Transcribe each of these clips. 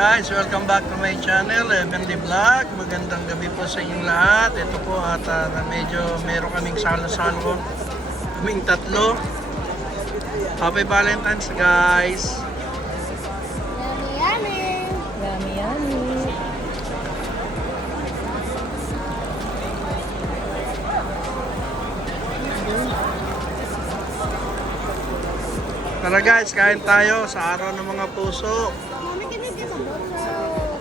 Guys, welcome back to my channel, Evenly Vlog. Magandang gabi po sa inyong lahat. Ito po at medyo meron kaming salo-salo kaming tatlo. Happy Valentine's guys. Yummy, yummy. Yummy, yummy. Tara guys, kain tayo sa araw ng mga puso. Mommy, can you give a bowl?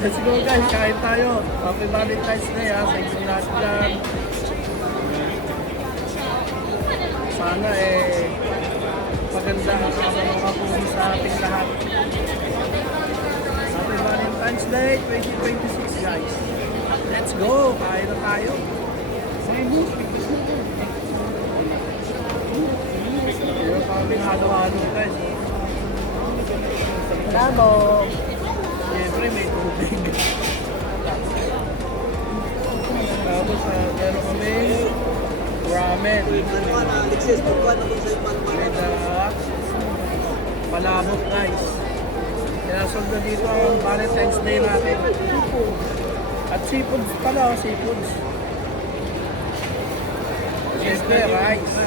Let's go guys, kain tayo. Happy Valentine's Day ha, sa inyong lahat dyan. Sana maganda ang mga puso sa ating lahat. Happy Valentine's Day 2026 guys. Let's go, kain na tayo. Meron pa kaming halo-halo guys. Bravo. Siyempre may tubig. Tapos meron kami ramen. With palabok guys. Kaya solve na dito ang Valentine's Day natin. At seafoods pala, seafoods. Siyempre rice.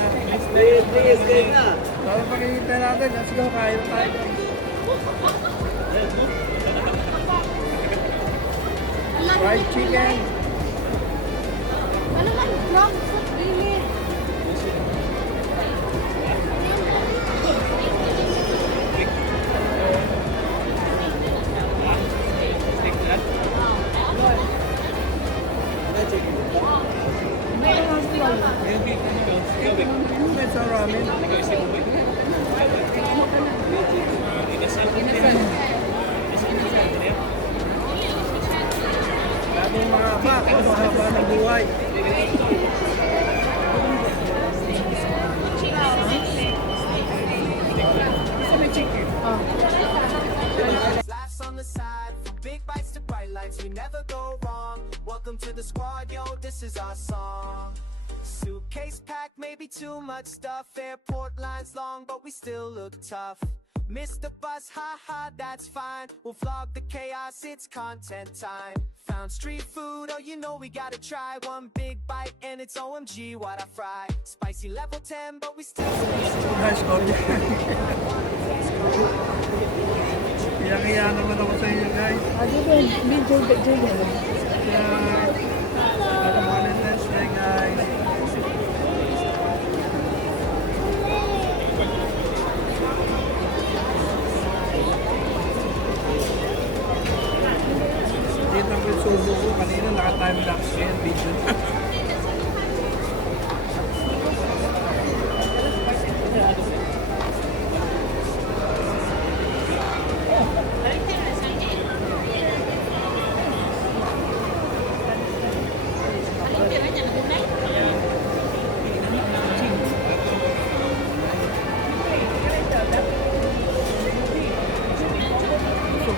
Para pakikita natin, let's go, kain tayo. Fried chicken. Ano man, wrong foot, really? It's a ramen. Labong mahaba ng buhay. Laughs on the side, from big bites to bright lights, we never go wrong. Welcome to the squad, yo, this is our song. Suitcase packed, maybe too much stuff. Airport lines long, but we still look tough. Missed the bus, haha, that's fine. We'll vlog the chaos, it's content time. Found street food, oh you know we gotta try. One big bite and it's OMG what I fry. Spicy level 10, but we still Guys, Iyak-iyak naman ako sa inyo guys. Julian. Happy Valentine's Day guys. Dito ko yung subo ko. Kanina naka-time-lapse yan video.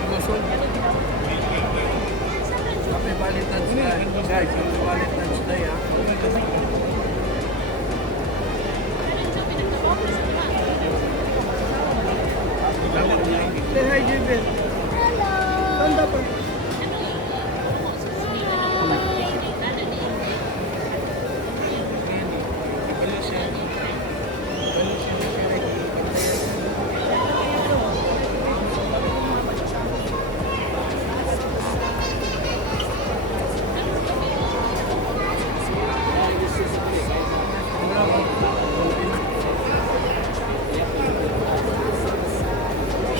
Busog. Happy Valentine's Day. Guys, Happy Valentine's Day ha. Say hi, Jibin. Hello. Tanda pa.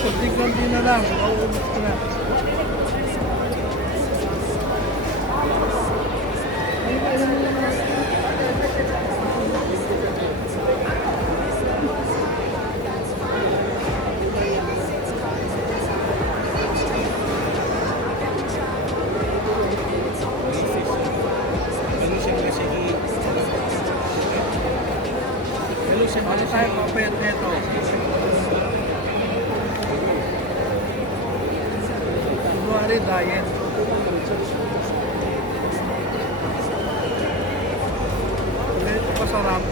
Kunti-kunti na lang. Mauubos ko na. Ano tayo papayat nito? February diet. Ito masarap.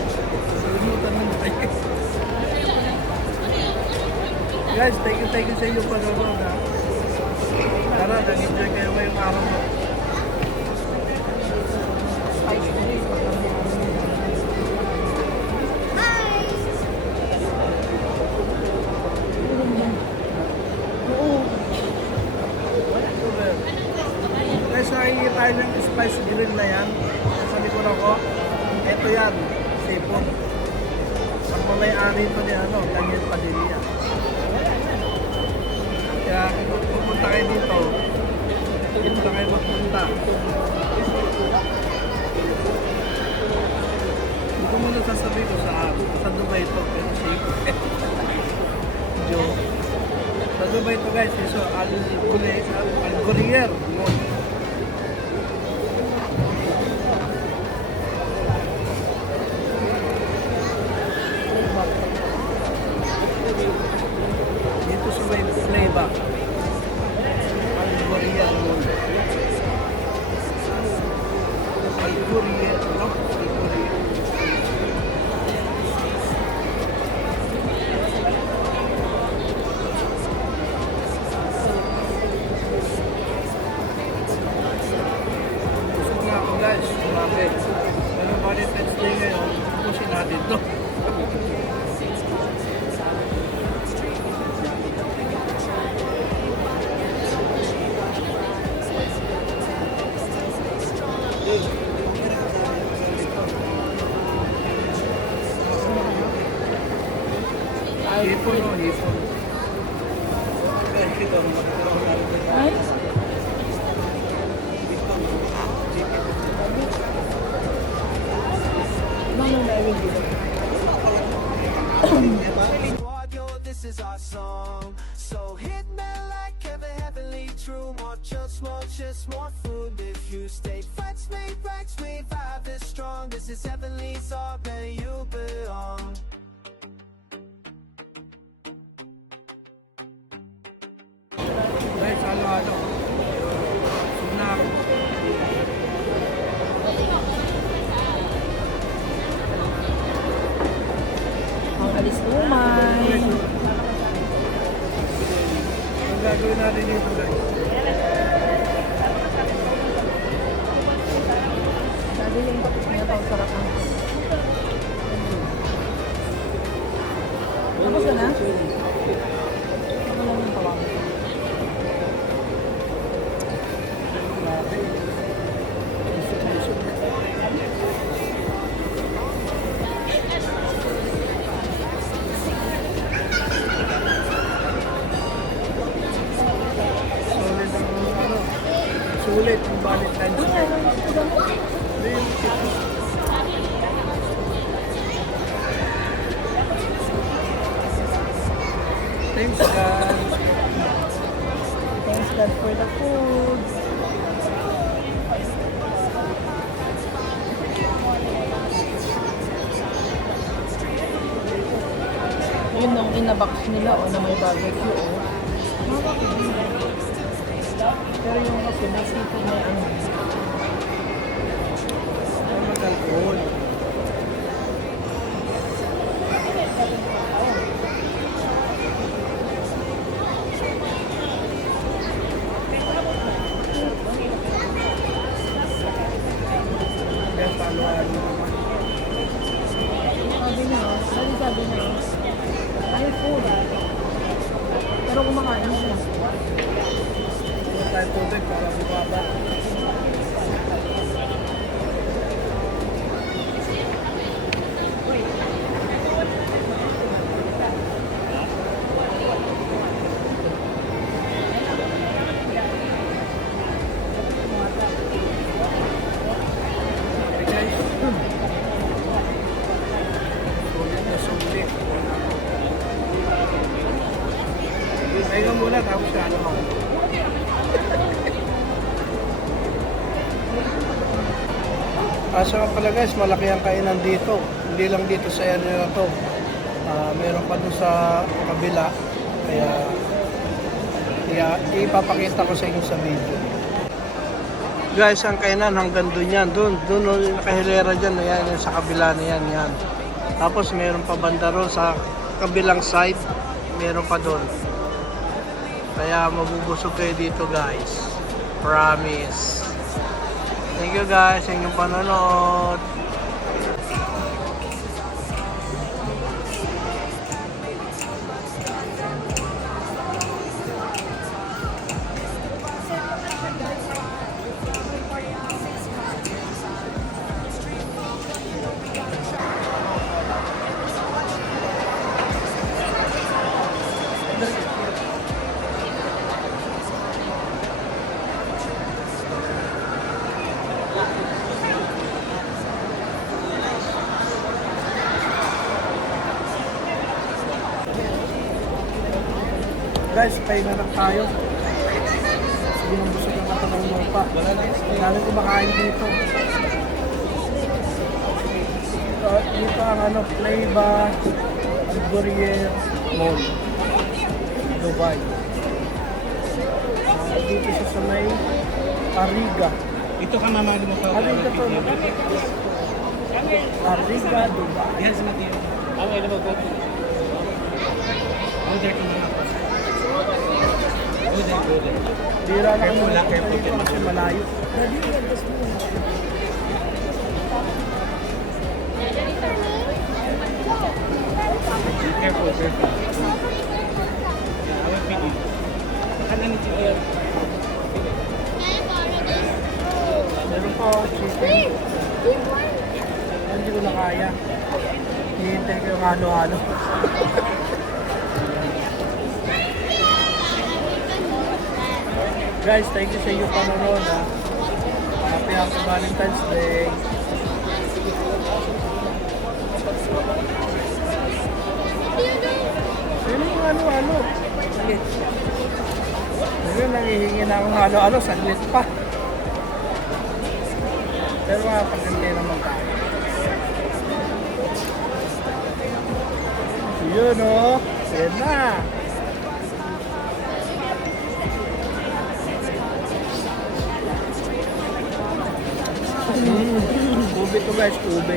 Salimutan ng diet. Guys, thank you sa iyo panonood ha. Tara, nag-enjoy kayo ngayong araw mo. Guys, nakikita tayo ng spice grill na yan. Sa likod ako, ito yan, seafood. Ang mamay-ari ito ni Daniel Padilla. Kaya kung pupunta kayo dito kayo magpunta. Hindi ko muna sasabihin ko sa Dubai ito, pero seafood. Joke. Sa Dubai ito guys, so Al-Ghurier Mall. Dito sa may playback. Al-Ghurier Mall. Al-Ghurier, no? Al-Ghurier. Busog na ako guys, grabe. Pero Valentine's Day ngayon, pusin natin to. Hipon o, hipon. Ay? Squad, yo, this is our song. So hit me like heavenly true. More chill, small, just more food. If you stay fights, made rights, we vibe this strong. This is heavenly, all where you belong. Guys, halo-halo. Busog na ako. Ang alis umay. Ang gagawin natin dito guys. Sabi yung niya pa ang sarap ng tapos ka na? Ako lang yung tawag. Grabe. Busog. Sulit ang Valentine's Day. Thanks God. Thanks God for the food. Yun nung inabox nila na may barbecue Pero yung kasi may seafood na Ang mag-alcohol. Kaya palo-halo naman. sabi niya, ay food. Pero kumakain siya. Huwag tayo tubig para bumaba. Pahinga muna tapos ka ano. Asa nga pala guys, malaki ang kainan dito. Hindi lang dito sa area na to. Meron pa doon sa kabila. Kaya ipapakita ko sa inyo sa video. Guys, ang kainan hanggang doon yan. Doon nakahilera dyan. Ayan, yan, sa kabila na yan. Yan. Tapos meron pa banda ron sa kabilang side. Meron pa doon. Kaya mabubusog kayo dito guys. Promise. Thank you guys sa inyong panonood. Guys, pahinga lang tayo. Sige nang busog ang mata ng lupa. Dami kumakain dito. Dito ang Playba Gourmet Mall, Dubai. Dito sa may Ariga. Ito ka mamali mo pa. Ariga to. Ariga, Dubai. Yes, Mati. Ang ilo mo go. Order ka muna. Go there. Bira lang Careful muna lang, careful dito din. kasi malayo. Careful. Yeah, I will feed you. Kanan ni Tito. Meron pa ako chicken. Hindi ko na kaya. Hihintay ko yung halo-halo. Guys, thank you sa inyo panonood ha. Happy Valentine's Day. Sino yung halo-halo? Saglit. Ngayon, nangihingi na akong halo-halo. Saglit pa. Pero makapagantay naman tayo. Yun o. Yan na. Ube to guys, ube.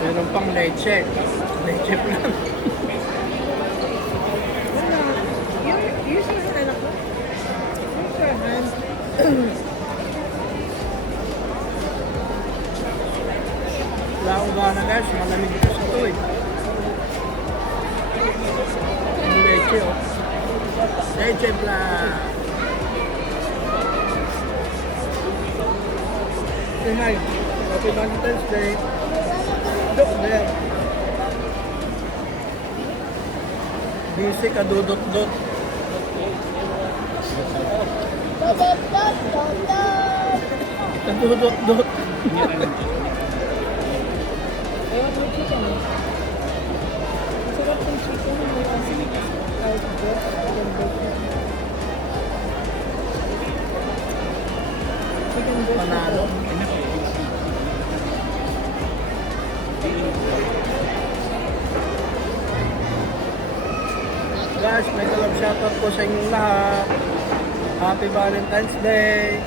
Meron pang leche. Leche plan. Wala akong gana guys, malamig ito sa ito eh. Yung leche oh. Leche plan. Say hi. Happy Valentine's Day. Look there. Busy ka dudot-dot. Kadudot-dot. Ewan mo chicken. Masarap yung chicken. May kasi out of it. Chicken breast. Panalo. Guys, may kalab shoutout po sa inyong lahat. Happy Valentine's Day.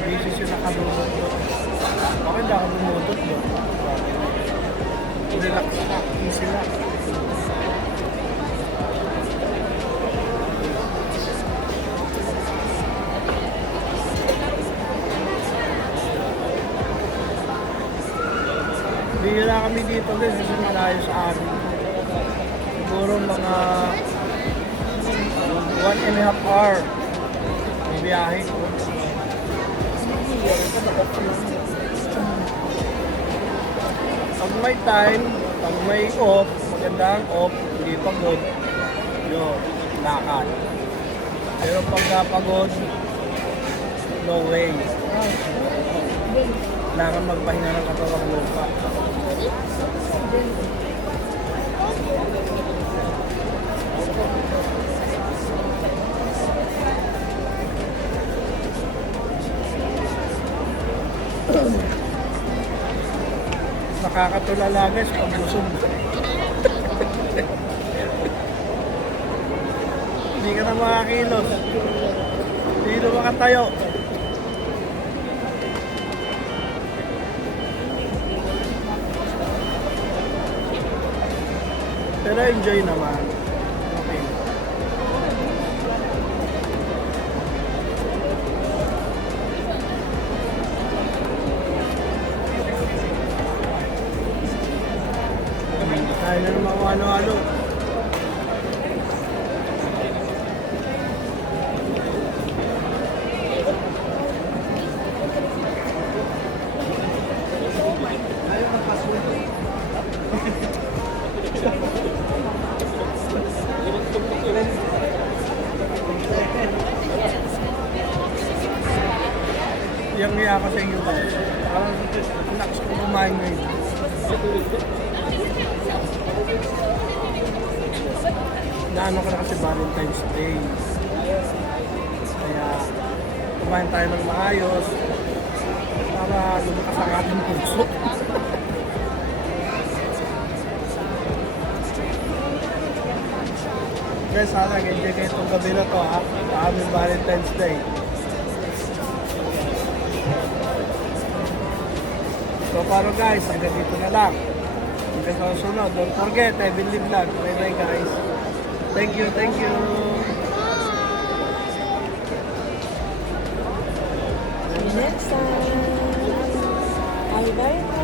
Busy siya nakadudot. Bakit ako dumudot doon? Relax na. Easy lang. Bihira kami dito guys kasi malayo sa amin. Siguro mga 1.5 hour may biyahe ko. Pag may time, pag may off, magandang off, hindi pagod, yun, lakad. Pero pag napagod, no way. Kailangan magpahinga ng katawang lupa. Nakakatulala guys pag busog. Hindi ka na makakilos. Hindi na makatayo. Pero enjoy naman. Okay. Kaya na naman kung ano-ano. Yang niya ako sa inyo ba? Parang lakas ko kumain ngayon. Naano ko na kasi Valentine's Day. Kaya kumain tayo ng maayos para lumakas ang ating puso. Guys, sana enjoy kayo itong gabi na to ha. Sa aming Valentine's Day. So paano guys, hanggang dito na lang. Hanggang sa susunod. Don't forget, Heavenly Vlog. Bye bye guys. Thank you, thank you. See you next time. Bye bye.